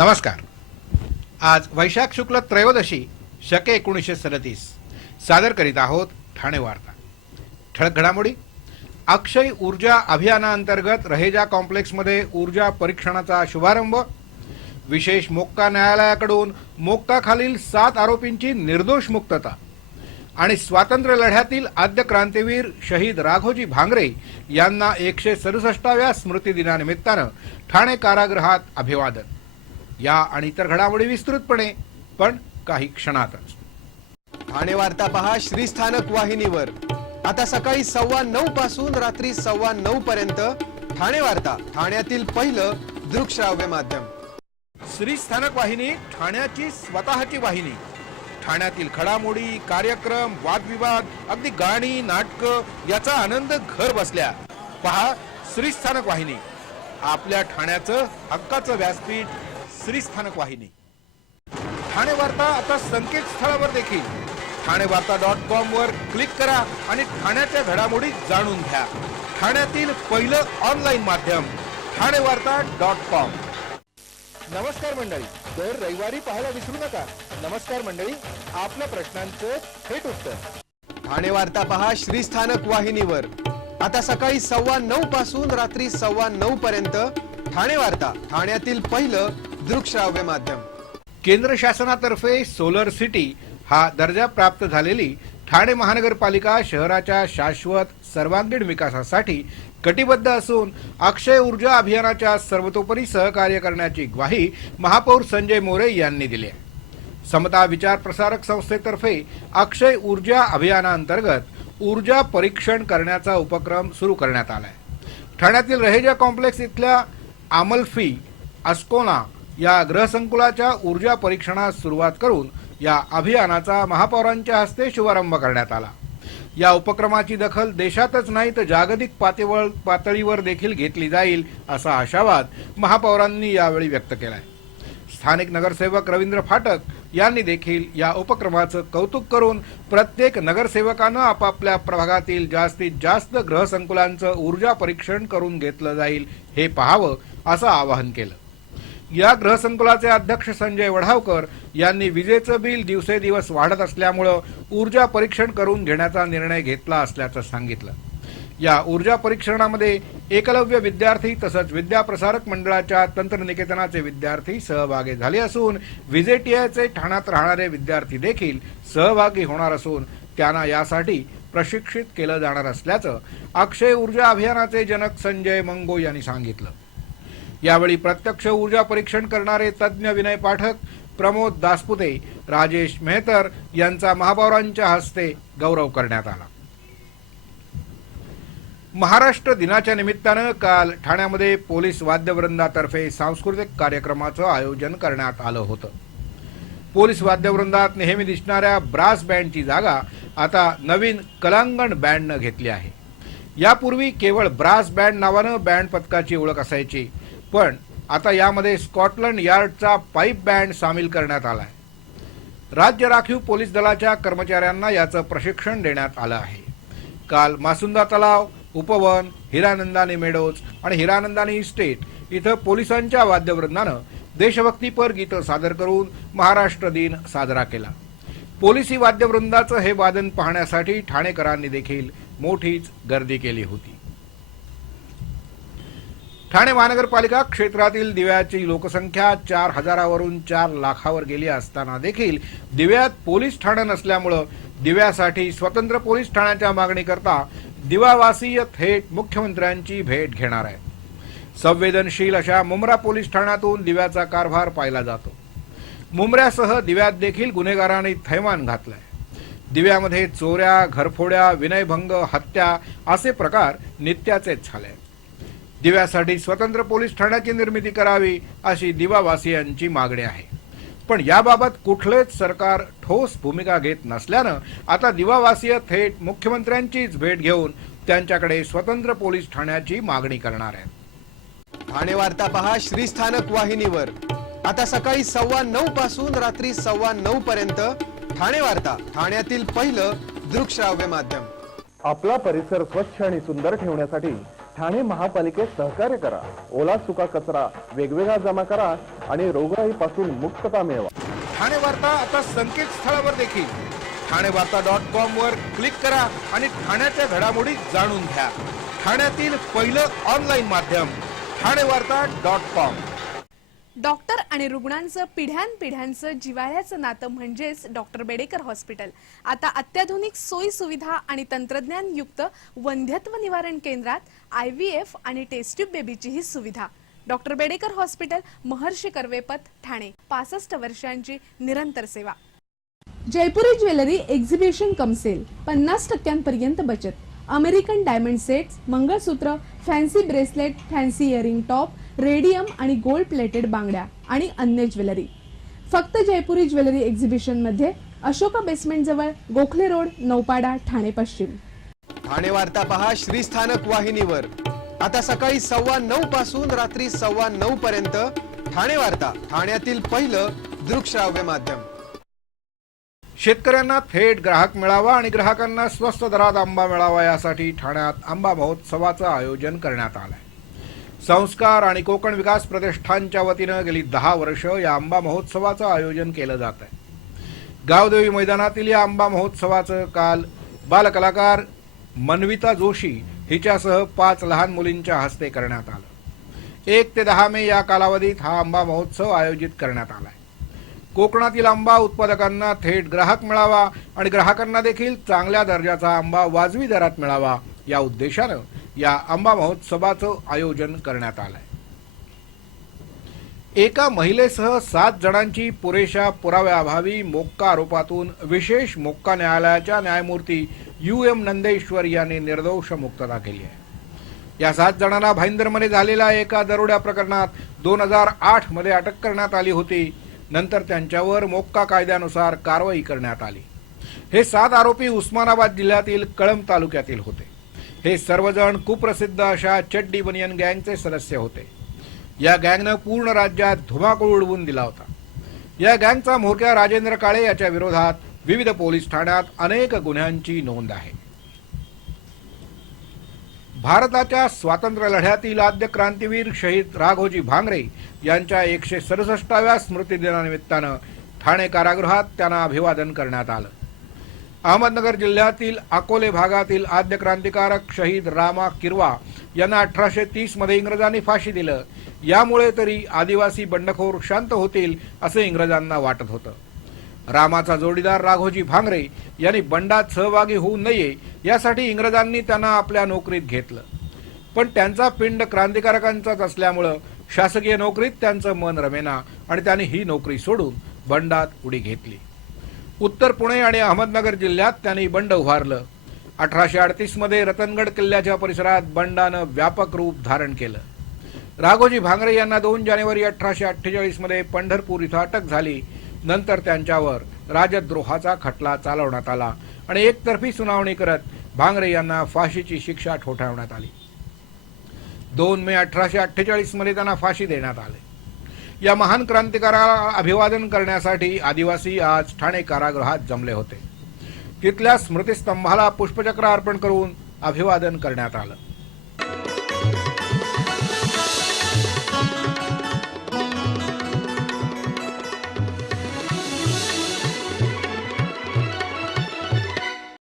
नमस्कार। आज वैशाख शुक्ल त्रयोदशी शके 1937 सादर करीत आहोत ठाणे वार्ता। ठळक घडामोडी। अक्षय ऊर्जा अभियानांतर्गत रहेजा कॉम्प्लेक्समध्ये ऊर्जा परीक्षणाचा शुभारंभ। विशेष मोक्का न्यायालयाकडून मोक्काखालील 7 आरोपींची निर्दोष मुक्तता आणि स्वातंत्र्य लढ्यातील आद्य क्रांतीवीर शहीद राघोजी भांगरे यांना 167व्या स्मृती दिनानिमित्तानं ठाणे कारागृहात अभिवादन। या आणि इतर घडामोडी विस्तृतपणे पण काही क्षणातच। ठाणे वार्ता पहा श्रीस्थानक वाहिनीवर। आता सकाळी 9:15 पासून रात्री 9:15 पर्यंत ठाणे वार्ता, ठाण्यातील पहिलं दृकश्राव्य माध्यम। श्रीस्थानक वाहिनी ठाण्याची स्वतःची वाहिनी। ठाण्यातील घडामोडी, कार्यक्रम, वादविवाद, अगदी गाणी, नाटकं याचा आनंद घर बसल्या पहा श्रीस्थानक वाहिनी। आपल्या ठाण्याचं हक्काचं व्यासपीठ श्रीस्थानक वाहिनी। ठाणे वार्ता आता संकेतस्थळावर देखील ठाणेवार्ता.com वर क्लिक करा आणि ठाण्याच्या घडामोडी जाणून घ्या। ठाण्यातील पहिलं ऑनलाईन माध्यम ठाणेवार्ता.com। नमस्कार मंडळी, दर रविवारी पाहायला विसरू नका। नमस्कार मंडळी, आपल्या प्रश्नांचं थेट उत्तर। ठाणे वार्ता पहा श्रीस्थानक वाहिनीवर। आता सकाळी 9:15 पासून रात्री 9:15 पर्यंत ठाणे वार्ता, ठाण्यातील पहिलं दृकश्राव्य माध्यम। केंद्र शासनातर्फे सोलर सिटी हा दर्जा प्राप्त झालेली ठाणे महानगरपालिका शहराच्या शाश्वत सर्वांगीण विकासासाठी कटिबद्ध असून अक्षय ऊर्जा अभियानाच्या सर्वतोपरी सहकार्य करण्याची ग्वाही महापौर संजय मोरे यांनी दिली आहे। समता विचार प्रसारक संस्थेतर्फे अक्षय ऊर्जा अभियानांतर्गत ऊर्जा परीक्षण करण्याचा उपक्रम सुरू करण्यात आला आहे। ठाण्यातील रहेजा कॉम्प्लेक्स इथल्या आमल्फी अस्कोना या गृहसंकुलाच्या ऊर्जा परीक्षणास सुरुवात करून या अभियानाचा महापौरांच्या हस्ते शुभारंभ करण्यात आला। या उपक्रमाची दखल देशातच नाही तर जागतिक पातळीवर देखील घेतली जाईल असा आशावाद महापौरांनी यावेळी व्यक्त केलाय। स्थानिक नगरसेवक रवींद्र फाटक यांनी देखील या उपक्रमाचं कौतुक करून प्रत्येक नगरसेवकानं आपापल्या प्रभागातील जास्तीत जास्त गृहसंकुलांचं ऊर्जा परीक्षण करून घेतलं जाईल हे पाहावं असं आवाहन केलं। या गृहसंकुलाचे अध्यक्ष संजय वढावकर यांनी विजेचं बिल दिवसेदिवस वाढत असल्यामुळे ऊर्जा परीक्षण करून घेण्याचा निर्णय घेतला असल्याचं सांगितलं। या ऊर्जा परीक्षणामध्ये एकलव्य विद्यार्थी तसंच विद्याप्रसारक मंडळाच्या तंत्रनिकेतनाचे विद्यार्थी सहभागी झाले असून विजेटीआयचे ठाण्यात राहणारे विद्यार्थी देखील सहभागी होणार असून त्यांना यासाठी प्रशिक्षित केलं जाणार असल्याचं अक्षय ऊर्जा अभियानाचे जनक संजय मंगो यांनी सांगितलं। यावेळी प्रत्यक्ष ऊर्जा परीक्षण करणारे तज्ज्ञ विनय पाठक, प्रमोद दासपुते, राजेश मेहतर यांचा महापौरांच्या हस्ते गौरव करण्यात आला। महाराष्ट्र दिनाच्या निमित्तानं काल ठाण्यामध्ये पोलीस वाद्यवृंदातर्फे सांस्कृतिक कार्यक्रमाचं आयोजन करण्यात आलं होतं। पोलीस वाद्यवृंदात नेहमी दिसणाऱ्या ब्रास बँडची जागा आता नवीन कलांगण बँडनं घेतली आहे। यापूर्वी केवळ ब्रास बँड नावानं बँड पथकाची ओळख असायची, पण आता यामध्ये स्कॉटलंड यार्डचा पाईप बँड सामील करण्यात आलाय। राज्य राखीव पोलीस दलाच्या कर्मचाऱ्यांना याचं प्रशिक्षण देण्यात आलं आहे। काल मासुंदा तलाव, उपवन, हिरानंदानी मेडोज आणि हिरानंदानी इस्टेट इथं पोलिसांच्या वाद्यवृंदानं देशभक्तीपर गीतं सादर करून महाराष्ट्र दिन साजरा केला। पोलिसी वाद्यवृंदाचं हे वादन पाहण्यासाठी ठाणेकरांनी देखील मोठीच गर्दी केली होती। ठाणे महानगरपालिका क्षेत्रातील दिव्याची लोकसंख्या 4,000वरून 4 लाखावर गेली असताना देखील दिव्यात पोलीस ठाणं नसल्यामुळं दिव्यासाठी स्वतंत्र पोलीस ठाण्याच्या मागणीकरता दिवावासीय थेट मुख्यमंत्र्यांची भेट घेणार आहे। संवेदनशील अशा मुंब्रा पोलीस ठाण्यातून दिव्याचा कारभार पाहिला जातो। मुंब्र्यासह दिव्यात देखील गुन्हेगारांनी थैमान घातलाय। दिव्यामध्ये चोऱ्या, घरफोड्या, विनयभंग, हत्या असे प्रकार नित्याचेच झाले। दिव्यासाठी स्वतंत्र पोलीस ठाण्याची निर्मिती करावी अशी दिवावासियांची मागणी आहे, पण याबाबत कुठलेच सरकार ठोस भूमिका घेत नसल्यानं आता दिवावासीय थेट मुख्यमंत्र्यांचीच भेट घेऊन त्यांच्याकडे स्वतंत्र पोलीस ठाण्याची मागणी करणार आहेत। ठाणे वार्ता पहा श्रीस्थानक वाहिनीवर। आता सकाळी 9:15 पासून रात्री 9:15 पर्यंत ठाणे वार्ता, ठाण्यातील पहिलं दृकश्राव्य माध्यम। आपला परिसर स्वच्छ आणि सुंदर ठेवण्यासाठी ठाणे महापालिकेत सहकार्य करा. ओला सुका कचरा वेगवेगळा जमा करा आणि रोगराईपासून मुक्तता मिळवा. ठाणे वार्ता आता संकेतस्थळावर देखील ठाणेवार्ता.com वर क्लिक करा आणि ठाण्याच्या घडामोडी जाणून घ्या. ठाण्यातील पहिलं ऑनलाईन माध्यम ठाणेवार्ता.com. डॉक्टर आणि रुग्णांचं पिढ्यानपिढ्यांचं जिव्हाळ्याचं नातं म्हणजेच डॉक्टर बेडेकर हॉस्पिटल. आता अत्याधुनिक सोयी सुविधा आणि तंत्रज्ञान युक्त वंध्यत्व निवारण केंद्रात IVF आणि टेस्ट ट्यूब बेबीचीही सुविधा. Doctor Bedekar hospital, Maharshi Karvepath, Thane. 65 वर्षांची निरंतर सेवा. Jaipuri jewellery exhibition cum sale. 50% बचत. American diamond sets, mangalsutra, fancy bracelet, fancy earring top, radium आणि गोल्ड प्लेटेड बांगड्या आणि अन्य ज्वेलरी फक्त जयपुरी ज्वेलरी एक्झिबिशन मध्ये. अशोका बेसमेंट जवळ, गोखले रोड, नौपाडा, ठाणे पश्चिम. ठाणे वार्ता पहा श्रीस्थानक वाहिनीवर. आता सकाळी 9:15 पासून रात्री 9:15 पर्यंत. ठाणे वार्ता, ठाण्यातील पहिलं दृकश्राव्य माध्यम. शेतकऱ्यांना थेट ग्राहक मिळावा आणि ग्राहकांना स्वस्त दरात आंबा मिळावा यासाठी ठाण्यात आंबा महोत्सवाचं आयोजन करण्यात आलंय. संस्कार आणि कोकण विकास प्रतिष्ठानच्या वतीनं गेली 10 वर्ष या आंबा महोत्सवाचं आयोजन केलं जात आहे. गावदेवी मैदानातील या आंबा महोत्सवाचं काल बालकलाकार मनविता जोशी हिच्यासह 5 लहान मुलींच्या हस्ते करण्यात आलं. 1 ते 10 मे या कालावधीत हा आंबा महोत्सव आयोजित करण्यात आलाय. कोकणातील आंबा उत्पादकांना थेट ग्राहक मिळावा आणि ग्राहकांना देखील चांगल्या दर्जाचा आंबा वाजवी दरात मिळावा या उद्देशानं या आंबा महोत्सवाचं आयोजन करण्यात आलंय. एका महिलेसह 7 जणांची पुरेशा पुराव्याअभावी मोक्का आरोपातून विशेष मोक्का न्यायालयाच्या न्यायमूर्ती UM नंदेश्वर यांनी निर्दोष मुक्तता केली आहे. या 7 जणांना भाईंदरमध्ये झालेल्या एका दरोड्या प्रकरणात 2008 मध्ये अटक करण्यात आली होती. नंतर त्यांच्यावर मोक्का कायद्यानुसार कारवाई करण्यात आली. हे 7 आरोपी उस्मानाबाद जिल्ह्यातील कळंब तालुक्यातील होते. हे सर्वजण कुप्रसिद्ध अशा चड्डी बनियन गँगचे सदस्य होते. या गँगनं पूर्ण राज्यात धुमाकूळ उडवून दिला होता. या गँगचा म्होरक्या राजेंद्र काळे याच्या विरोधात विविध पोलीस ठाण्यात अनेक गुन्ह्यांची नोंद आहे. भारताच्या स्वातंत्र्य लढ्यातील आद्य क्रांतीवीर शहीद राघोजी भांगरे यांच्या 167व्या स्मृतिदिनानिमित्तानं ठाणे कारागृहात त्यांना अभिवादन करण्यात आलं. अहमदनगर जिल्ह्यातील अकोले भागातील आद्य क्रांतिकारक शहीद रामा किरवा यांना 1830 मध्ये इंग्रजांनी फाशी दिलं. यामुळे तरी आदिवासी बंडखोर शांत होतील असं इंग्रजांना वाटत होतं. रामाचा जोडीदार राघोजी भांगरे यांनी बंडात सहभागी होऊ नये यासाठी इंग्रजांनी त्यांना आपल्या नोकरीत घेतलं. पण त्यांचा पिंड क्रांतिकारकांचाच असल्यामुळं शासकीय नोकरीत त्यांचं मन रमेना आणि त्यांनी ही नोकरी सोडून बंडात उडी घेतली. उत्तर पुणे आणि अहमदनगर जिल्ह्यात त्यांनी बंड उभारलं. 1838 मध्ये रतनगड किल्ल्याच्या परिसरात बंडानं व्यापक रूप धारण केलं. राघोजी भांगरे यांना 2 जानेवारी 1848 मध्ये पंढरपूर इथं अटक झाली. नंतर त्यांच्यावर राजद्रोहाचा खटला चालवण्यात आला आणि एकतर्फी सुनावणी करत भांगरे यांना फाशीची शिक्षा ठोठावण्यात आली. 2 मे 1848 मध्ये त्यांना फाशी देण्यात आली. या महान क्रांतिकारकाला अभिवादन करण्यासाठी आदिवासी आज ठाणे कारागृहात जमले होते. तिथल्या स्मृतिस्तंभाला पुष्पचक्र अर्पण करून अभिवादन करण्यात आलं.